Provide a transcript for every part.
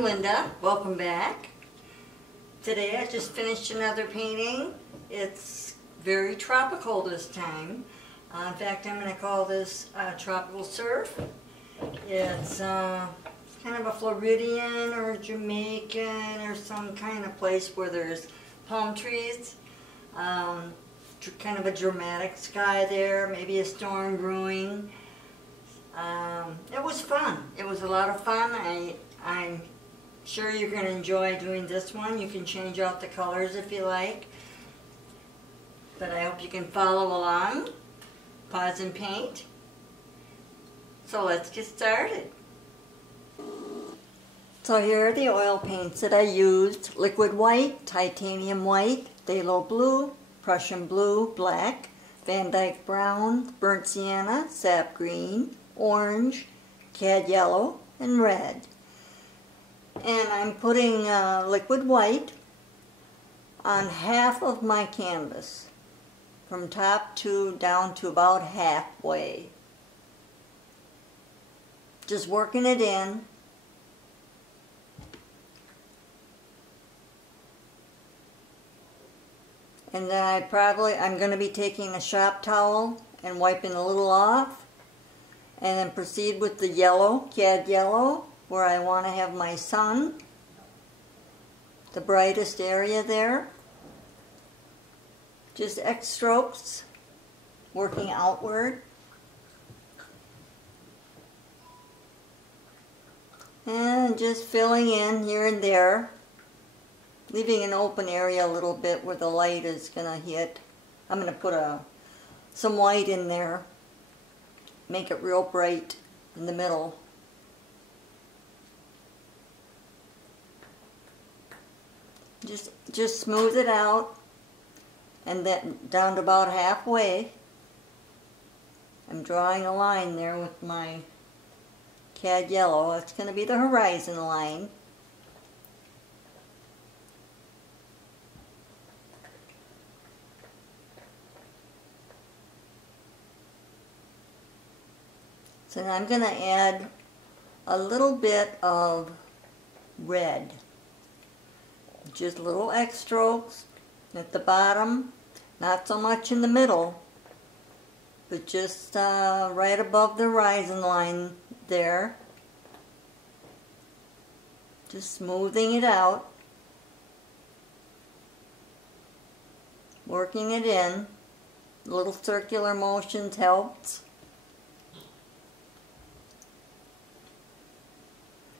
I'm Linda. Welcome back. Today I just finished another painting. It's very tropical this time. In fact, I'm going to call this tropical surf. It's kind of a Floridian or Jamaican or some kind of place where there's palm trees. Kind of a dramatic sky there, maybe a storm brewing. It was fun. It was a lot of fun. I'm sure you're going to enjoy doing this one. You can change out the colors if you like. But I hope you can follow along. Pause and paint. So let's get started. So here are the oil paints that I used. Liquid white, titanium white, phthalo blue, Prussian blue, black, Van Dyke brown, burnt sienna, sap green, orange, cad yellow, and red. And I'm putting liquid white on half of my canvas, from top to down to about halfway. Just working it in. And then I'm going to be taking a shop towel and wiping a little off. And then proceed with the yellow, cad yellow, where I want to have my sun, the brightest area there. Just X strokes, working outward. And just filling in here and there, leaving an open area a little bit where the light is going to hit. I'm going to put some white in there, make it real bright in the middle. Just smooth it out, and then down to about halfway. I'm drawing a line there with my cad yellow. It's going to be the horizon line. So now I'm going to add a little bit of red. Just little X strokes at the bottom, not so much in the middle, but just right above the horizon line there. Just smoothing it out, working it in. Little circular motions helps.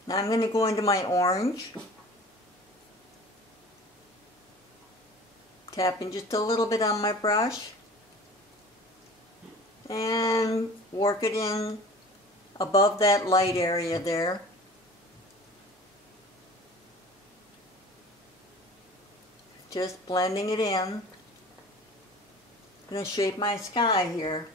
Now I'm going to go into my orange, tapping just a little bit on my brush, and work it in above that light area there. Just blending it in. I'm going to shape my sky here.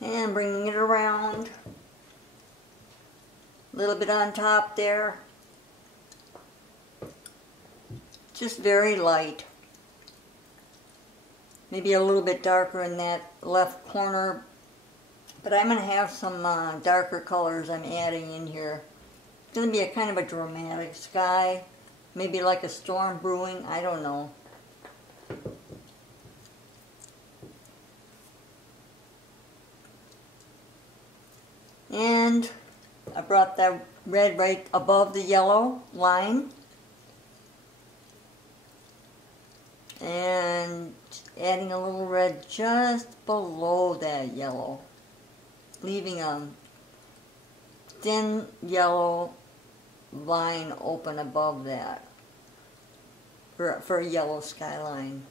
And bringing it around, a little bit on top there, just very light, maybe a little bit darker in that left corner, but I'm going to have some darker colors I'm adding in here. It's going to be a kind of a dramatic sky, maybe like a storm brewing, I don't know. And I brought that red right above the yellow line, and adding a little red just below that yellow, leaving a thin yellow line open above that for a yellow skyline.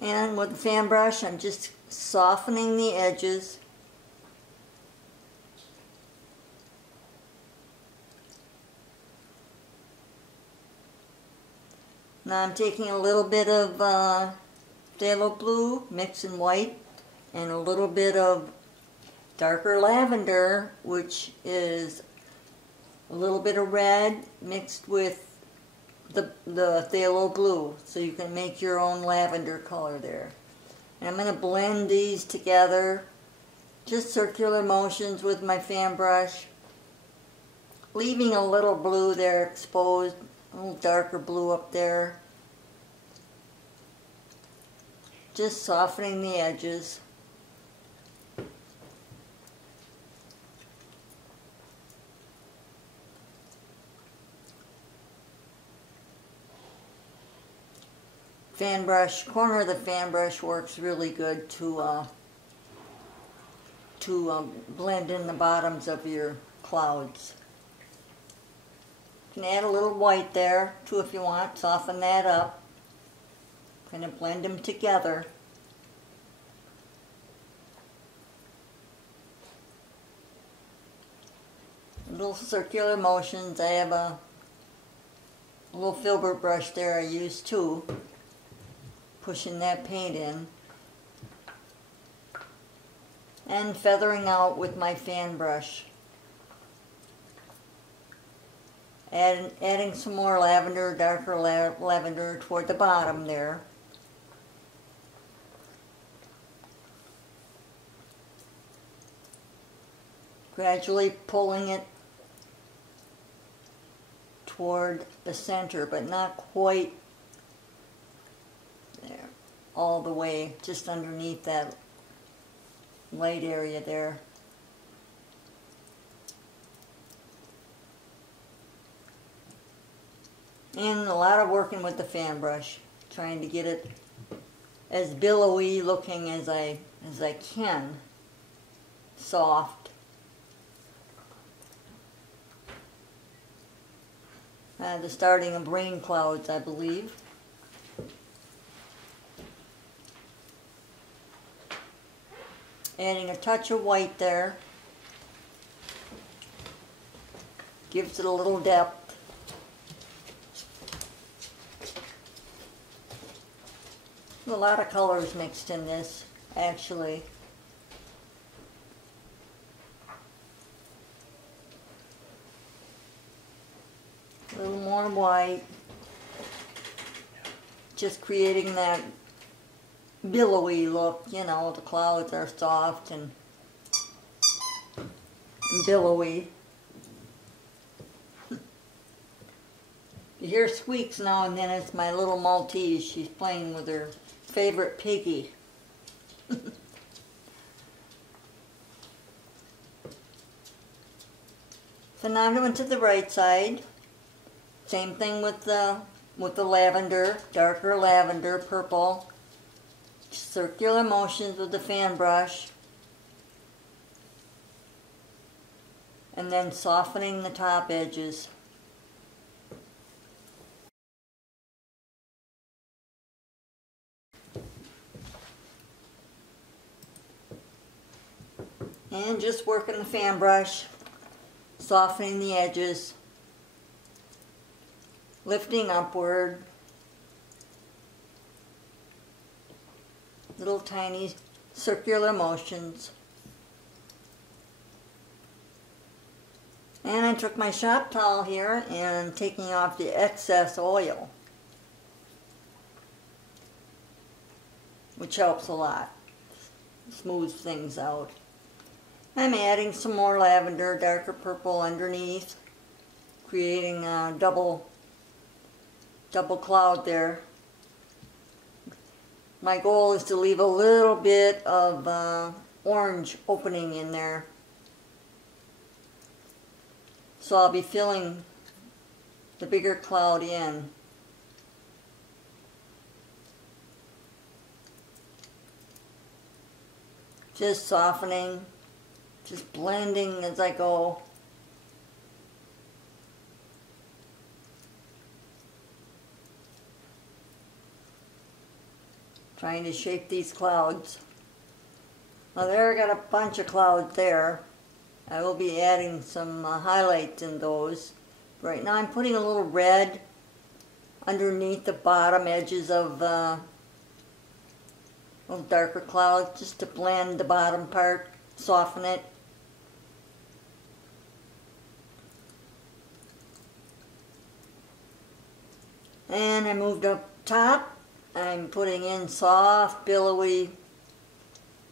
And with the fan brush, I'm just softening the edges. Now I'm taking a little bit of phthalo blue, mixing white, and a little bit of darker lavender, which is a little bit of red mixed with the phthalo blue, so you can make your own lavender color there. And I'm going to blend these together, just circular motions with my fan brush, leaving a little blue there exposed, a little darker blue up there, just softening the edges. Fan brush, corner of the fan brush works really good to blend in the bottoms of your clouds. You can add a little white there too if you want, soften that up. Kind of blend them together. Little circular motions. I have a little filbert brush there I use too. Pushing that paint in and feathering out with my fan brush, adding some more lavender, darker lavender toward the bottom there. Gradually pulling it toward the center, but not quite there, all the way, just underneath that light area there. And a lot of working with the fan brush, trying to get it as billowy looking as I can, soft. The starting of rain clouds, I believe. Adding a touch of white there. Gives it a little depth. A lot of colors mixed in this, actually. A little more white. Just creating that billowy look, you know, the clouds are soft and billowy. You hear squeaks now and then. It's my little Maltese. She's playing with her favorite piggy. So now I'm going to the right side. Same thing with the lavender, darker lavender, purple. Circular motions with the fan brush. And then softening the top edges. And just working the fan brush, softening the edges, lifting upward, little tiny circular motions. And I took my shop towel here and taking off the excess oil, which helps a lot, smooths things out. I'm adding some more lavender, darker purple underneath, creating a double cloud there. My goal is to leave a little bit of orange opening in there. So I'll be filling the bigger cloud in. Just softening. Just blending as I go. Trying to shape these clouds. Now there I got a bunch of clouds there. I will be adding some highlights in those. Right now I'm putting a little red underneath the bottom edges of little darker clouds, just to blend the bottom part, soften it. And I moved up top. I'm putting in soft, billowy,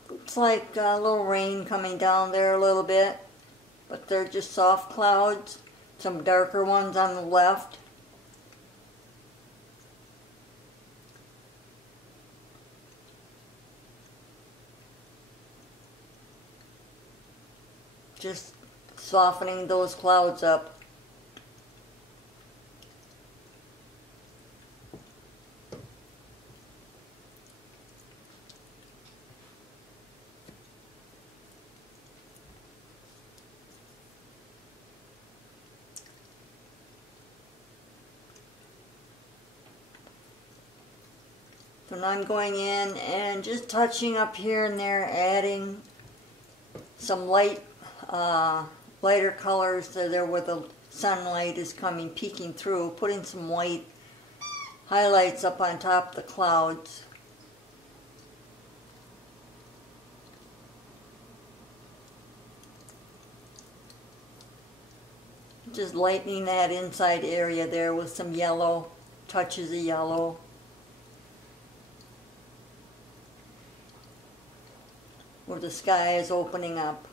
looks like a little rain coming down there a little bit, but they're just soft clouds. Some darker ones on the left. Just softening those clouds up. So now I'm going in and just touching up here and there, adding some lighter colors there where the sunlight is coming, peeking through, putting some white highlights up on top of the clouds. Just lightening that inside area there with some yellow, touches of yellow. Where the sky is opening up.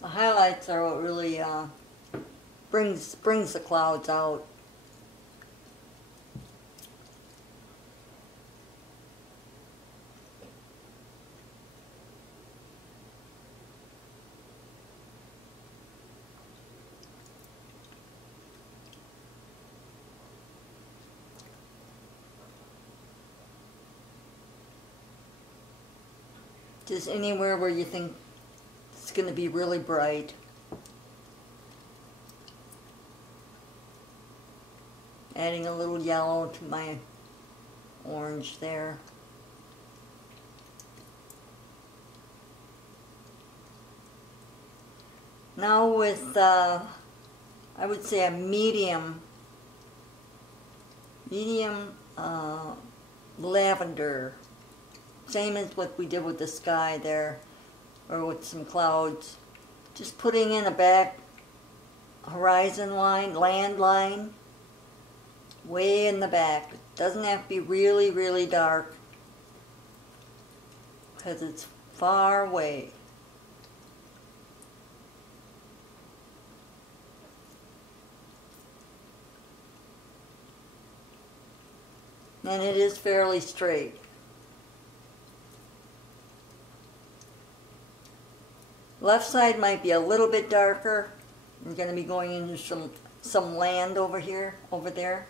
The highlights are what really brings the clouds out. Just anywhere where you think it's going to be really bright. Adding a little yellow to my orange there. Now with, I would say a medium lavender. Same as what we did with the sky there, or with some clouds. Just putting in a back horizon line, land line, way in the back. It doesn't have to be really, really dark, because it's far away. And it is fairly straight. Left side might be a little bit darker. I'm going to be going into some land over here, over there.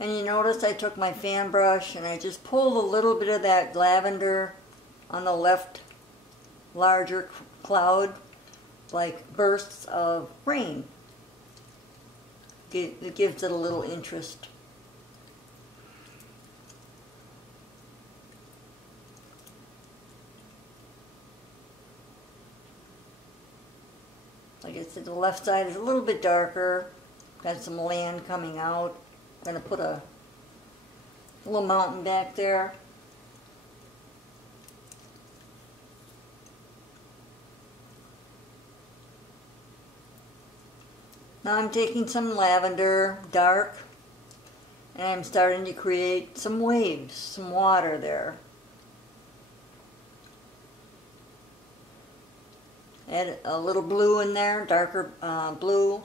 And you notice I took my fan brush and I just pulled a little bit of that lavender on the left larger cloud, like bursts of rain. It gives it a little interest. Like I said, the left side is a little bit darker. Got some land coming out. I'm going to put a little mountain back there. Now I'm taking some lavender, dark, and I'm starting to create some waves, some water there. Add a little blue in there, darker blue.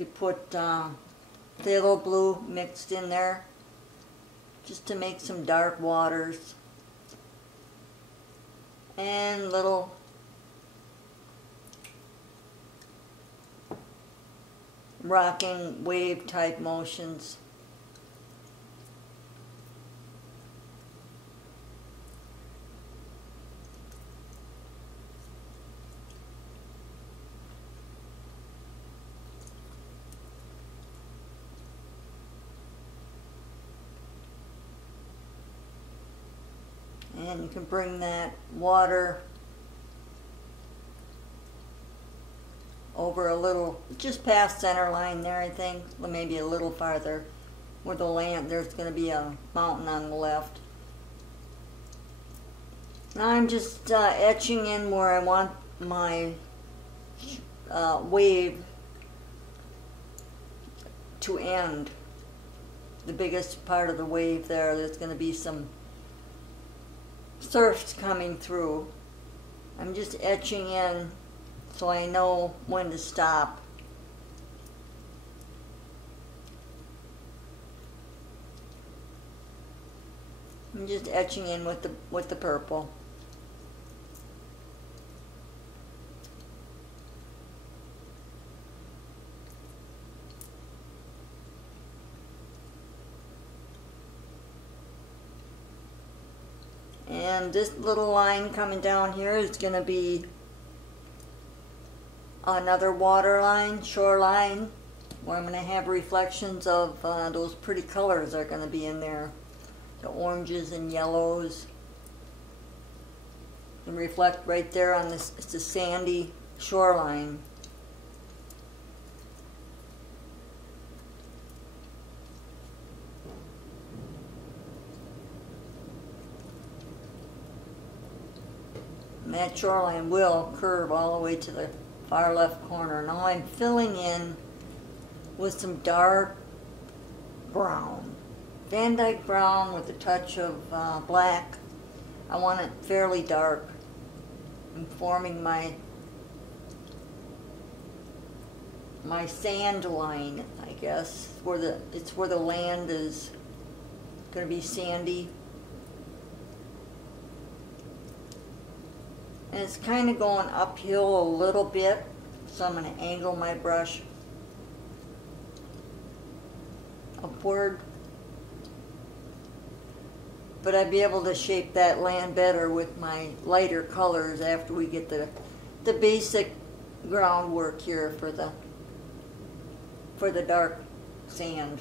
You put phthalo blue mixed in there, just to make some dark waters. And little rocking wave type motions. And you can bring that water over a little, just past center line there, I think, maybe a little farther, where the land, there's going to be a mountain on the left. Now I'm just etching in where I want my wave to end. The biggest part of the wave there's going to be some surfs coming through. I'm just etching in so I know when to stop. I'm just etching in with the purple. And this little line coming down here is going to be another water line, shoreline, where I'm going to have reflections of those pretty colors are going to be in there. The oranges and yellows. And reflect right there on this, it's a sandy shoreline. And that shoreline will curve all the way to the far left corner. Now I'm filling in with some dark brown. Van Dyke brown with a touch of black. I want it fairly dark. I'm forming my sand line, I guess, it's where the land is going to be sandy. And it's kind of going uphill a little bit, so I'm going to angle my brush upward. But I'd be able to shape that land better with my lighter colors after we get the basic groundwork here for the dark sand.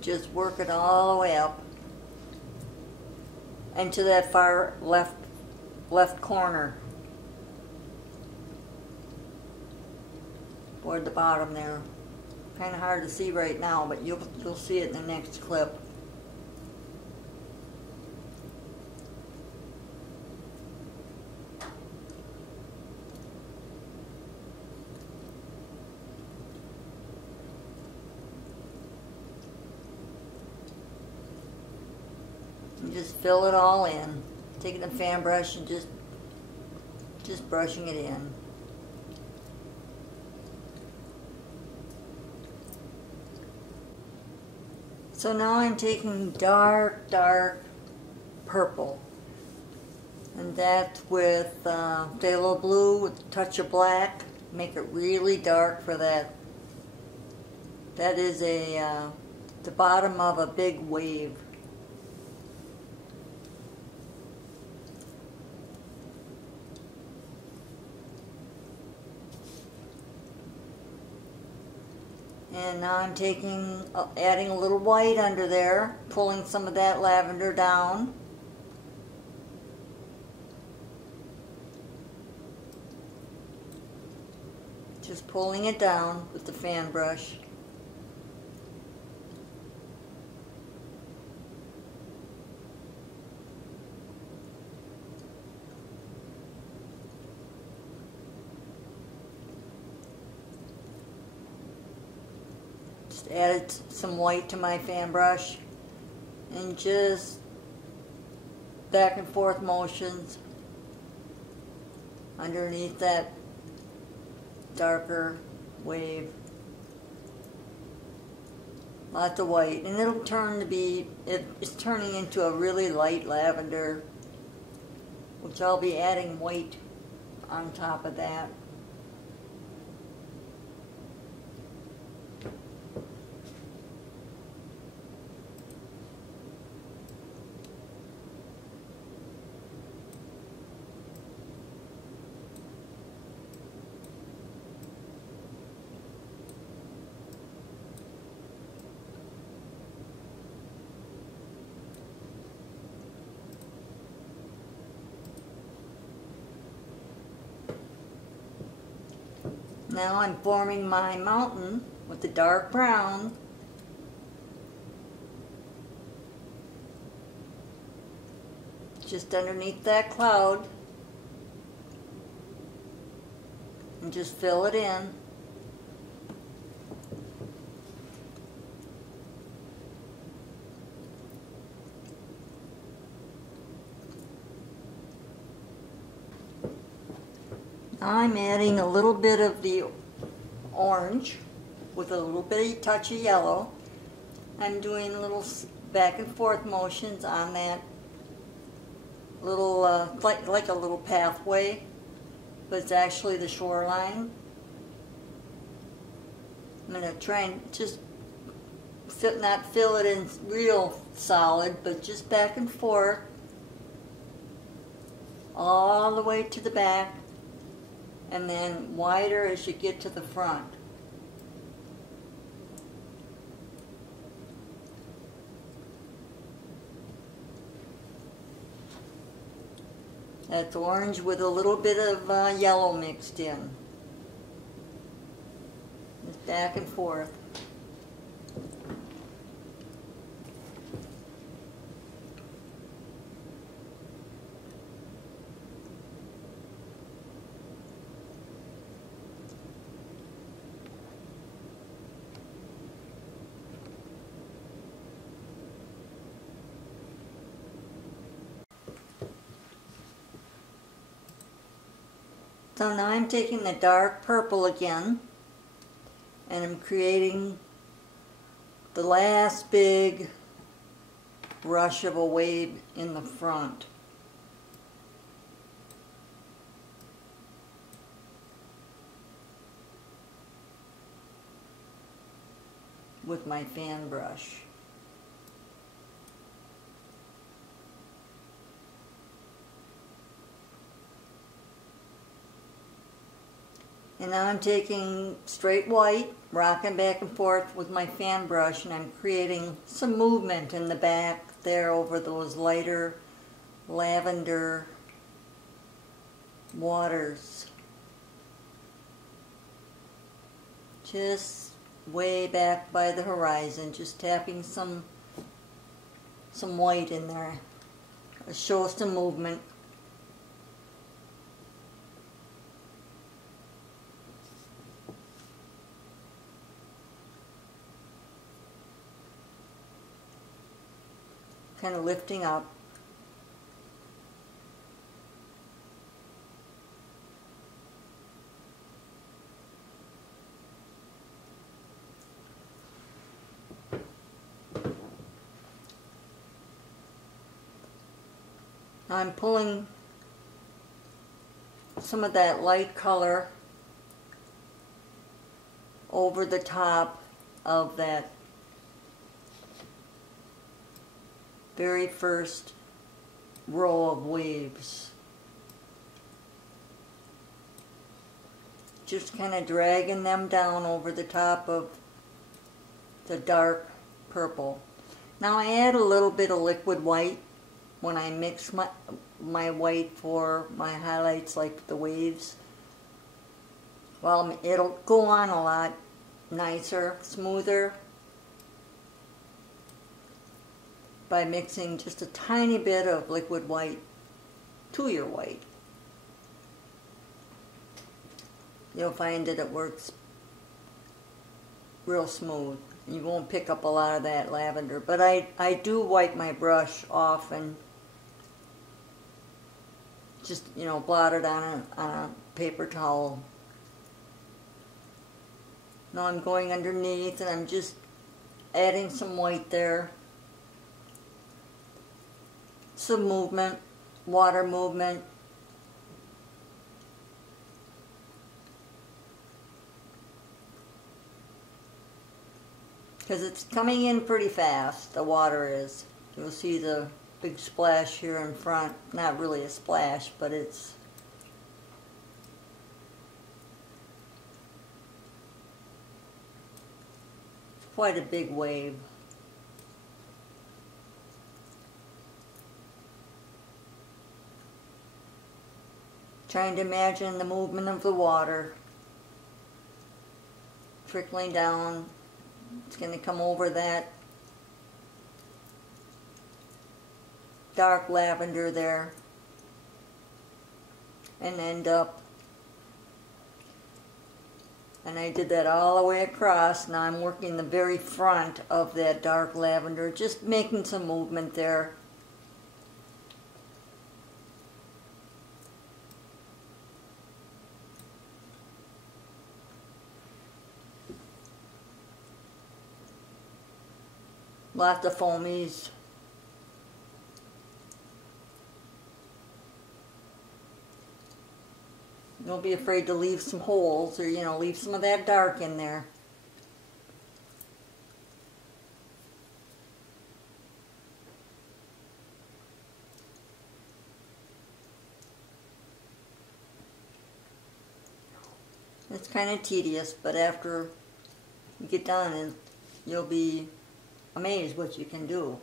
Just work it all the way up and to that far left corner toward the bottom there. Kind of hard to see right now, but you'll see it in the next clip. Just fill it all in. Taking the fan brush and just brushing it in. So now I'm taking dark purple, and that with phthalo blue with a touch of black, make it really dark for that. That is the bottom of a big wave. And now I'm adding a little white under there, pulling some of that lavender down. Just pulling it down with the fan brush. Added some white to my fan brush and just back and forth motions underneath that darker wave. Lots of white, and it'll turn to be, it's turning into a really light lavender, which I'll be adding white on top of that. Now I'm forming my mountain with the dark brown. Just underneath that cloud. And just fill it in. I'm adding a little bit of the orange with a little bitty touch of yellow. I'm doing little back and forth motions on that little, like a little pathway, but it's actually the shoreline. I'm going to try and just not fill it in real solid, but just back and forth all the way to the back, and then wider as you get to the front. That's orange with a little bit of yellow mixed in. Just back and forth. So now I'm taking the dark purple again, and I'm creating the last big rush of a wave in the front. With my fan brush. And now I'm taking straight white, rocking back and forth with my fan brush, and I'm creating some movement in the back there over those lighter lavender waters. Just way back by the horizon, just tapping some white in there. Show some movement. Kind of lifting up. I'm pulling some of that light color over the top of that very first row of waves. Just kind of dragging them down over the top of the dark purple. Now I add a little bit of liquid white when I mix my white for my highlights, like the waves. Well, it'll go on a lot nicer, smoother, by mixing just a tiny bit of liquid white to your white. You'll find that it works real smooth. You won't pick up a lot of that lavender, but I do wipe my brush off and just, you know, blot it on a paper towel. Now I'm going underneath and I'm just adding some white there. Some movement, water movement. Because it's coming in pretty fast, the water is. You'll see the big splash here in front. Not really a splash, but it's quite a big wave. Trying to imagine the movement of the water trickling down. It's going to come over that dark lavender there and end up, and I did that all the way across. Now I'm working the very front of that dark lavender, just making some movement there. Lots of foamies. Don't be afraid to leave some holes, or leave some of that dark in there. It's kind of tedious, but after you get done, you'll be amazed what you can do.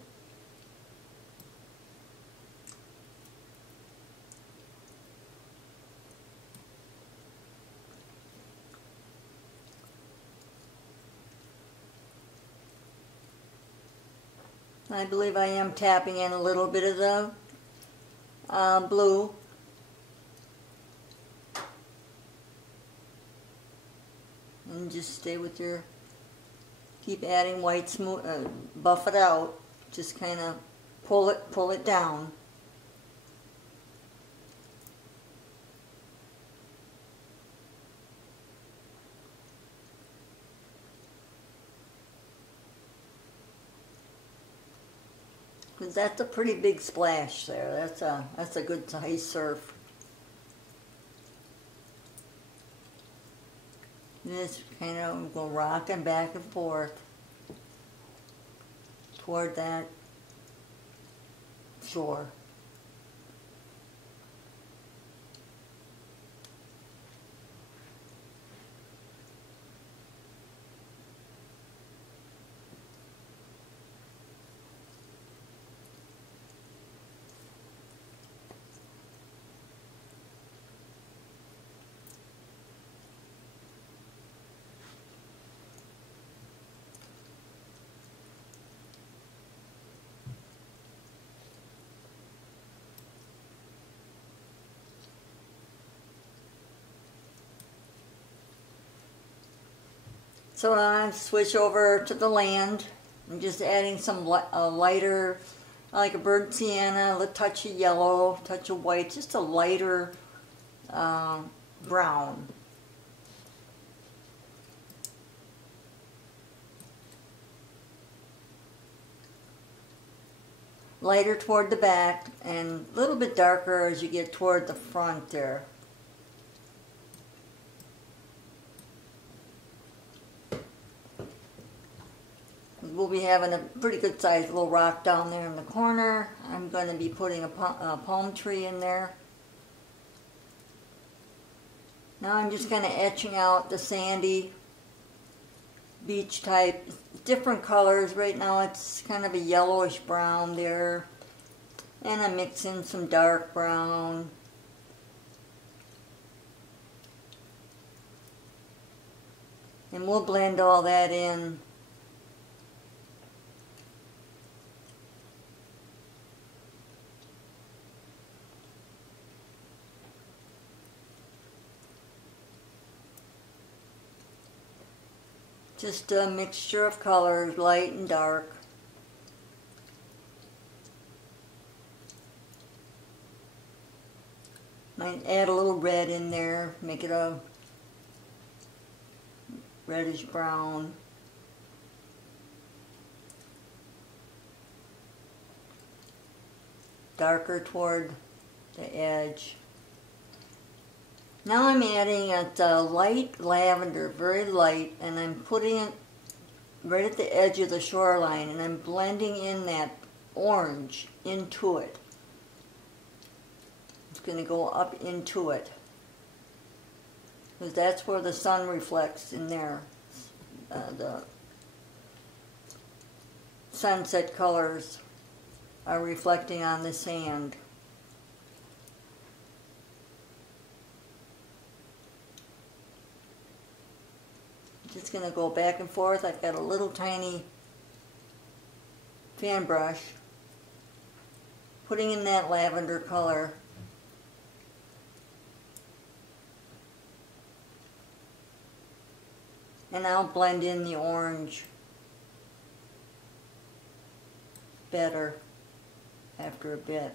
I believe I am tapping in a little bit of the blue. And just stay with your, keep adding white, smooth, buff it out. Just kind of pull it down. Because that's a pretty big splash there. That's a good size surf. Just kind of go rocking back and forth toward that shore. So I switch over to the land. I'm just adding some lighter, like a burnt sienna, a touch of yellow, touch of white, just a lighter brown. Lighter toward the back and a little bit darker as you get toward the front there. We'll be having a pretty good sized little rock down there in the corner. I'm going to be putting a palm tree in there. Now I'm just kind of etching out the sandy beach type, different colors. Right now it's kind of a yellowish brown there, and I'm mixing some dark brown. And we'll blend all that in. Just a mixture of colors, light and dark. Might add a little red in there, make it a reddish brown. darker toward the edge. Now I'm adding it light lavender, very light, and I'm putting it right at the edge of the shoreline, and I'm blending in that orange into it. It's going to go up into it, because that's where the sun reflects in there. The sunset colors are reflecting on the sand. Just going to go back and forth. I've got a little tiny fan brush, putting in that lavender color. And I'll blend in the orange better after a bit.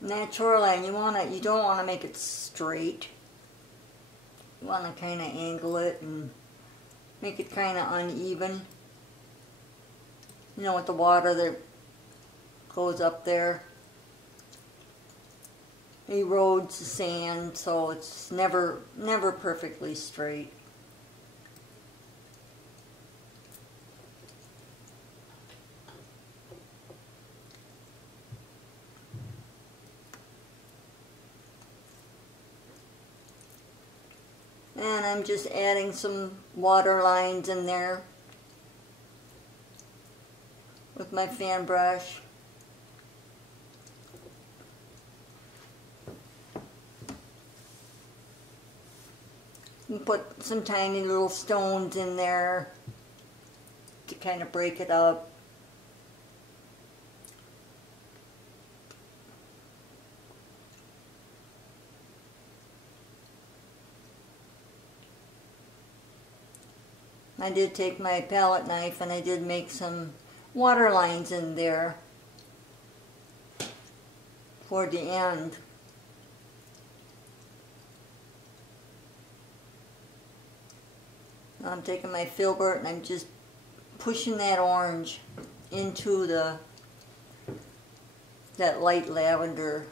And that shoreline, you don't want to make it straight. You want to kind of angle it and make it kind of uneven. You know, with the water that goes up there, erodes the sand, so it's never perfectly straight. And I'm just adding some water lines in there with my fan brush. And put some tiny little stones in there to kind of break it up. I did take my palette knife and I did make some water lines in there for the end. Now I'm taking my filbert and I'm just pushing that orange into that light lavender.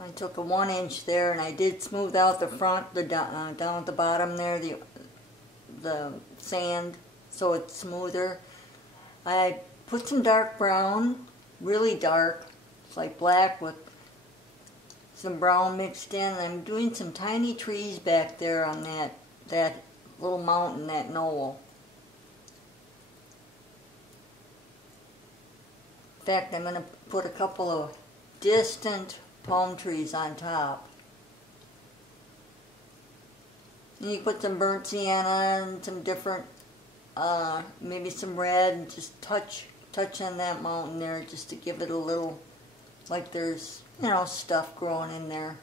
I took a 1-inch there and I did smooth out the front, down at the bottom there, the sand, so it's smoother. I put some dark brown, really dark. It's like black with some brown mixed in. I'm doing some tiny trees back there on that little mountain, that knoll. In fact, I'm going to put a couple of distant palm trees on top. And you put some burnt sienna and some different, maybe some red, and just touch on that mountain there just to give it a little, like there's, you know, stuff growing in there.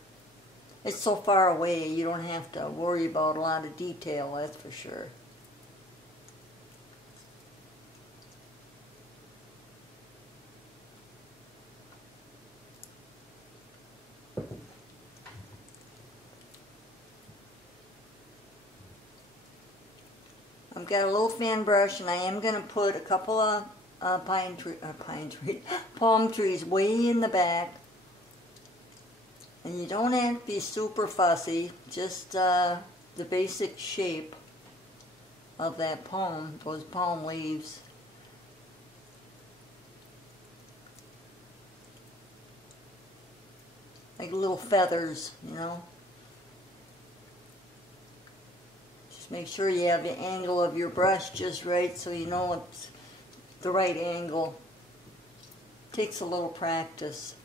It's so far away you don't have to worry about a lot of detail, that's for sure. I've got a little fan brush and I am going to put a couple of palm trees way in the back. And you don't have to be super fussy, just the basic shape of that palm, those palm leaves. Like little feathers, you know. Just make sure you have the angle of your brush just right so you know it's the right angle. Takes a little practice.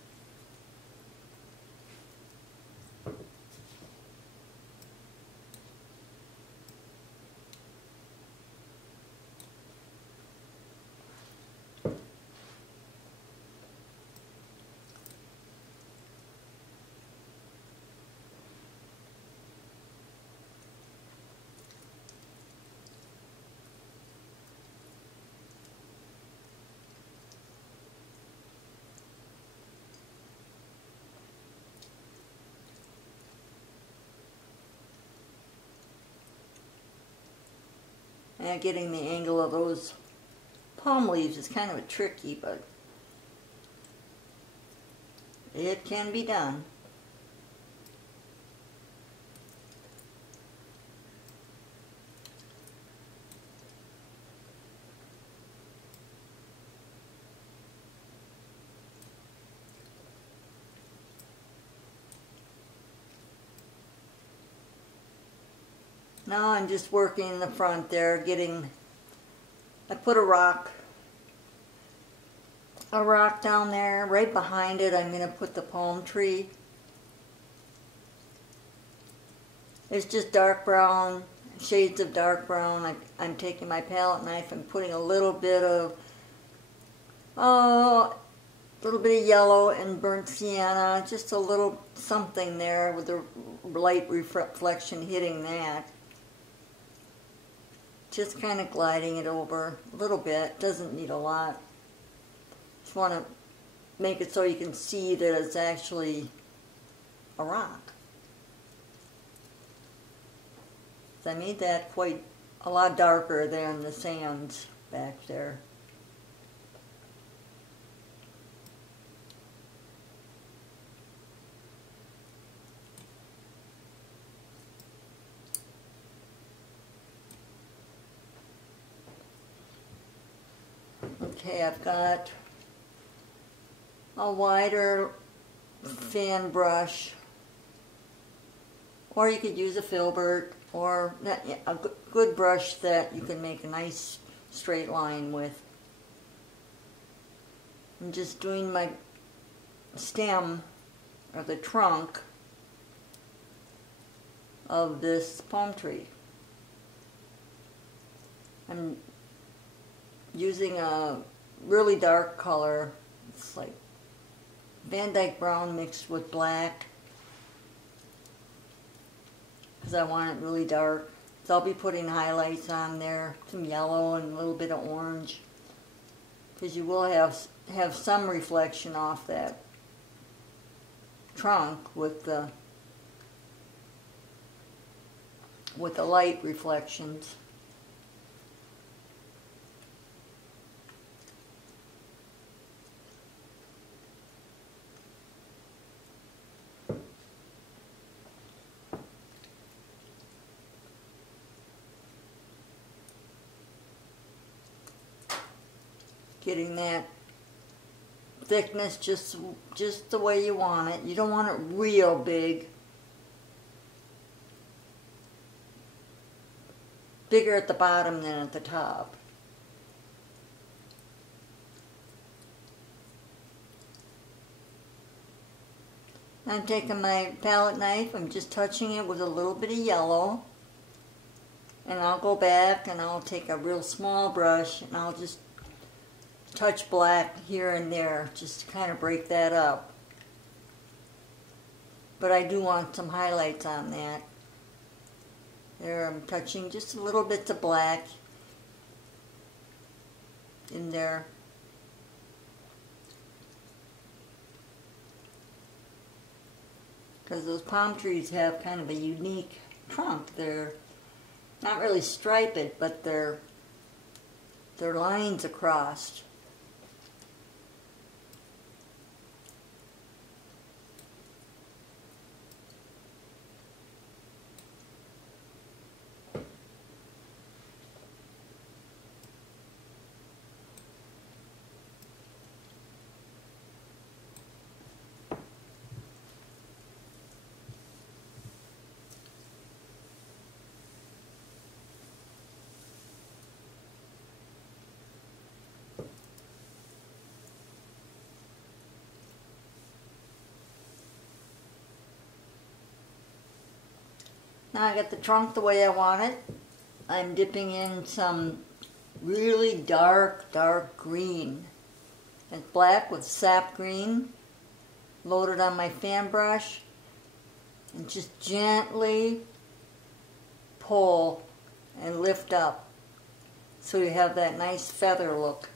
And getting the angle of those palm leaves is kind of a tricky, but it can be done. Now I'm just working in the front there, I put a rock down there. Right behind it I'm going to put the palm tree. It's just dark brown, shades of dark brown. I'm taking my palette knife and putting a little bit of yellow and burnt sienna, just a little something there with the light reflection hitting that. Just kind of gliding it over a little bit, doesn't need a lot. Just want to make it so you can see that it's actually a rock. So I made that quite a lot darker than the sands back there. Okay, I've got a wider fan brush, or you could use a filbert, or a good brush that you can make a nice straight line with. I'm just doing my stem, or the trunk, of this palm tree. I'm using a really dark color. It's like Van Dyke brown mixed with black, because I want it really dark. So I'll be putting highlights on there, some yellow and a little bit of orange, because you will have some reflection off that trunk with the light reflections. Getting that thickness just the way you want it. You don't want it real big. Bigger at the bottom than at the top. I'm taking my palette knife, I'm just touching it with a little bit of yellow, and I'll go back and I'll take a real small brush and I'll just touch black here and there, just to kind of break that up. But I do want some highlights on that. There, I'm touching just a little bits of black in there. Because those palm trees have kind of a unique trunk. They're not really striped, but they're lines across. Now I got the trunk the way I want it. I'm dipping in some really dark green. It's black with sap green, loaded on my fan brush, and just gently pull and lift up so you have that nice feather look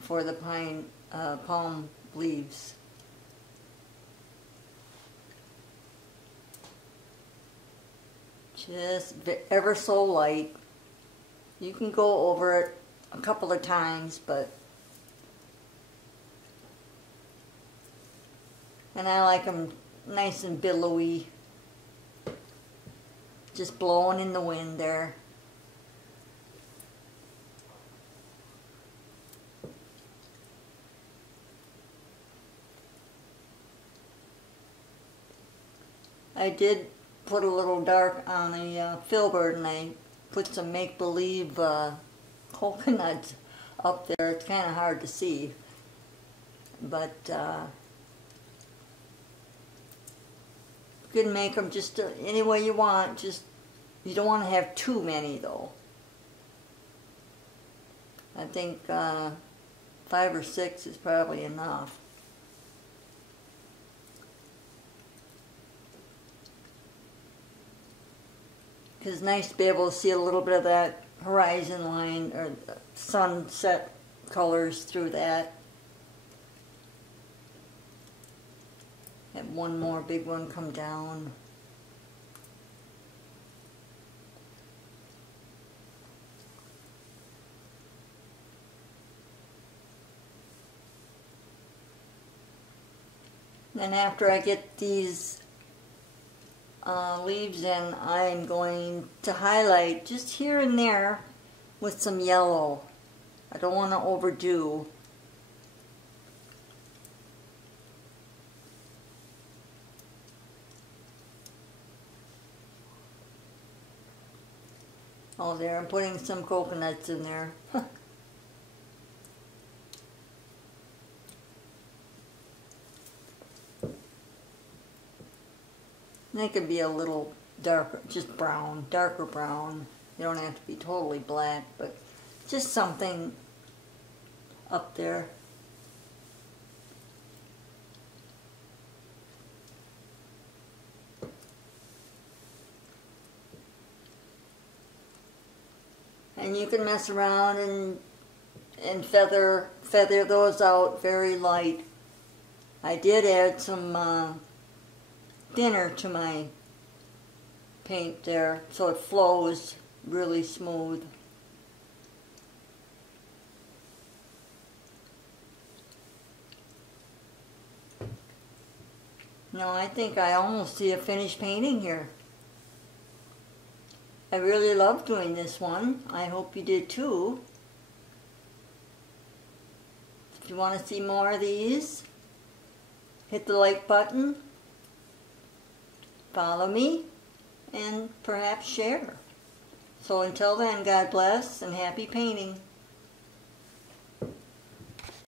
for the palm leaves. Just ever so light. You can go over it a couple of times, and I like them nice and billowy, just blowing in the wind there. I did put a little dark on a filbert, and I put some make-believe coconuts up there. It's kind of hard to see, but you can make them just any way you want. Just you don't want to have too many though. I think 5 or 6 is probably enough. It's nice to be able to see a little bit of that horizon line or sunset colors through that. And one more big one come down. Then after I get these leaves in, I'm going to highlight just here and there with some yellow. I don't want to overdo. Oh, there, I'm putting some coconuts in there. And it could be a little darker, just brown, darker brown. You don't have to be totally black, but just something up there. And you can mess around and feather those out very light. I did add some thinner to my paint there, so it flows really smooth. Now I think I almost see a finished painting here. I really love doing this one. I hope you did too. If you want to see more of these, hit the like button, follow me, and perhaps share. So until then, God bless and happy painting.